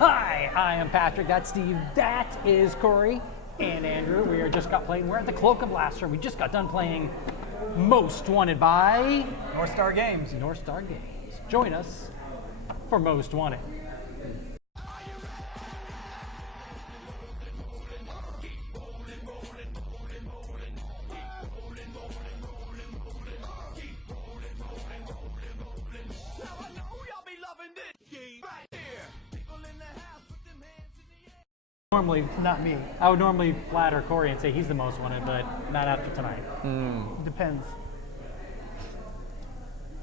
Hi, I am Patrick. That's Steve. That is Corey and Andrew. We are just got playing. We're at the Cloak and Blaster. We just got done playing Most Wanted by North Star Games. North Star Games. Join us for Most Wanted. Normally, Not me. I would normally flatter Corey and say he's the most wanted, but not after tonight. Depends.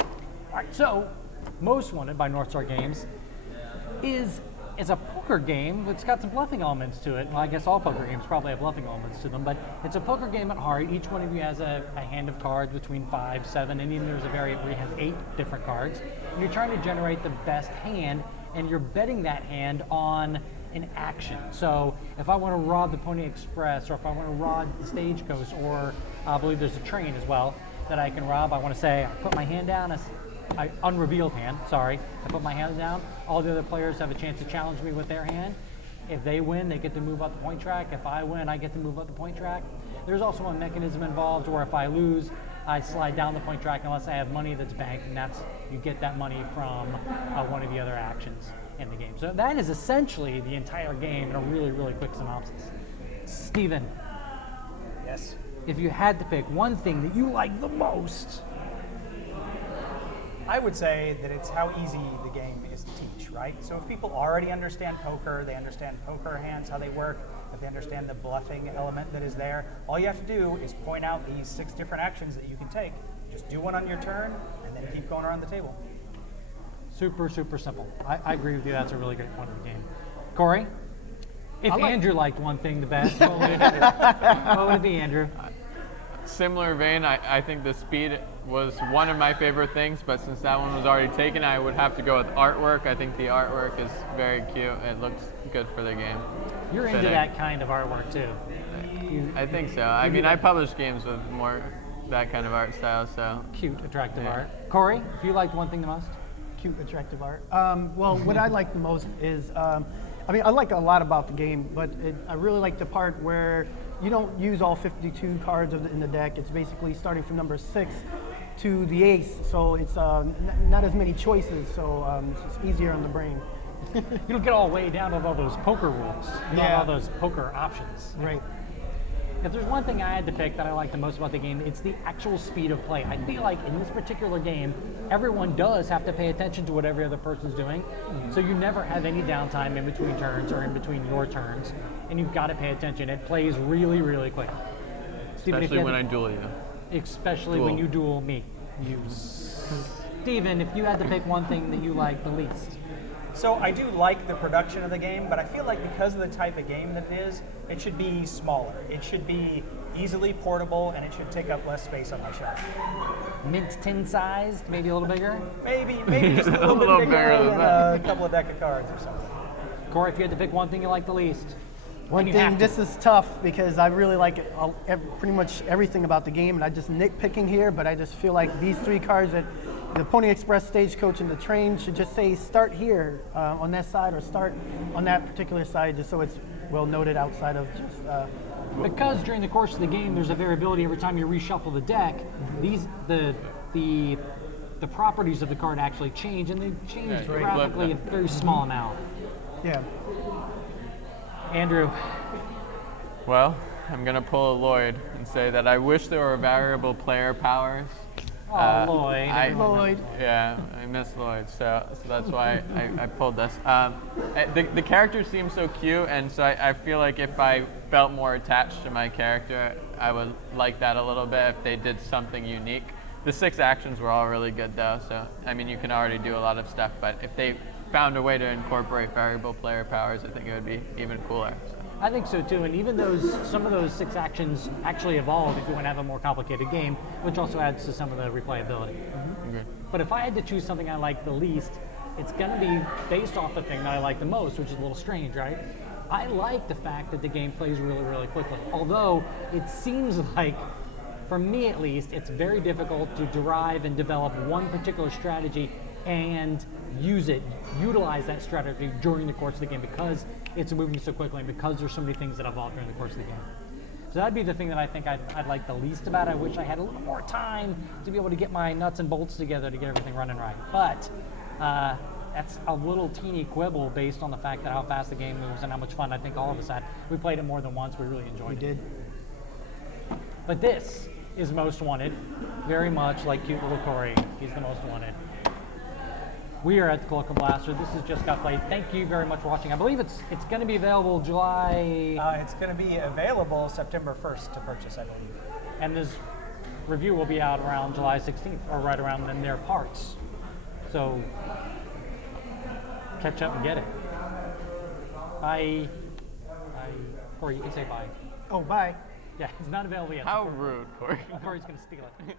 All right, so Most Wanted by North Star Games is a poker game. It's got some bluffing elements to it. Well, I guess all poker games probably have bluffing elements to them, but it's a poker game at heart. Each one of you has a hand of cards between 5, 7, and even there's a variant where you have 8 different cards. And you're trying to generate the best hand, and you're betting that hand on an action. So if I want to rob the Pony Express, or if I want to rob the Stagecoach, or I believe there's a train as well that I can rob, I want to say I put my hand down as unrevealed hand, sorry. I put my hand down. All the other players have a chance to challenge me with their hand. If they win, they get to move up the point track. If I win, I get to move up the point track. There's also a mechanism involved where if I lose, I slide down the point track unless I have money that's banked, and you get that money from one of the other actions in the game. So that is essentially the entire game in a really, really quick synopsis. Steven, Yes. if you had to pick one thing that you like the most, I would say that it's how easy the game is to teach, right? So if people already understand poker, they understand poker hands, how they work, if they understand the bluffing element that is there, all you have to do is point out these 6 different actions that you can take. Just do one on your turn, and then keep going around the table. super, super simple. I agree with you. That's a really great point of the game. Corey, if Andrew liked one thing the best, what would it be, Andrew? Similar vein, I think the speed was one of my favorite things, but since that one was already taken, I would have to go with artwork. I think the artwork is very cute. It looks good for the game. You're into Fitting. that kind of artwork too. I think so. I mean, I publish games with more that kind of art style, so. Cute, attractive Yeah. art. Corey, if you liked one thing the most? Cute, attractive art. Well, what I like the most is, I like a lot about the game, but I really like the part where you don't use all 52 cards in the deck. It's basically starting from number 6 to the ace, so it's not as many choices, so it's just easier on the brain. You don't get all way down with all those poker rules, Yeah. all those poker options. Right. If there's one thing I had to pick that I like the most about the game, it's the actual speed of play. I feel like in this particular game, everyone does have to pay attention to what every other person's doing. So you never have any downtime in between turns or in between your turns, and you've got to pay attention. It plays really, really quick. Steven, if you Especially had when to- I duel you. Especially when you duel me. Steven, if you had to pick one thing that you like the least. So I do like the production of the game, but I feel like because of the type of game that it is, it should be smaller. It should be easily portable, and it should take up less space on my shelf. Mint tin sized, maybe a little bigger. Maybe just a little bit little bigger bigger than than that. a couple of deck of cards or something. Corey, if you had to pick one thing you like the least. One And you have thing, to. this is tough because I really like pretty much everything about the game, and I just nitpicking here, but I just feel like these 3 cards that the Pony Express, Stagecoach, and the train should just say start here on that side or start on that particular side, just so it's well noted outside of just. Because during the course of the game, there's a variability every time you reshuffle the deck. The properties of the card actually change, and they change Yeah, you graphically a flip them. very small amount. Yeah. Andrew, Well, I'm gonna pull a Lloyd and say that I wish there were variable player powers. Lloyd. Lloyd. Yeah, I miss Lloyd, so that's why I pulled this. The character seems so cute, and so I feel like if I felt more attached to my character, I would like that a little bit if they did something unique. The 6 actions were all really good though, so I mean you can already do a lot of stuff, but if they found a way to incorporate variable player powers, I think it would be even cooler. So. I think so too, and even some of those 6 actions actually evolve if you want to have a more complicated game, which also adds to some of the replayability. Okay. But if I had to choose something I like the least, it's going to be based off the thing that I like the most, which is a little strange, right? I like the fact that the game plays really, really quickly. Although it seems like, for me at least, it's very difficult to derive and develop one particular strategy and utilize that strategy during the course of the game because it's moving so quickly and because there's so many things that evolve during the course of the game. So that'd be the thing that I think I'd like the least about. I wish I had a little more time to be able to get my nuts and bolts together to get everything running right. But that's a little teeny quibble based on the fact that how fast the game moves and how much fun I think all of us had. We played it more than once. We really enjoyed it. We did. But this is Most Wanted, very much like cute little Corey. He's the most wanted. We are at the Colloquial Blaster. This is Just Got Played. Thank you very much for watching. I believe it's going to be available July, It's going to be available September 1st to purchase, I believe. and this review will be out around July 16th, or right around in their parts. So catch up and get it. Bye. Corey, you can say bye. Oh, bye. Yeah, it's not available yet. so How rude, Corey. Corey's going to steal it.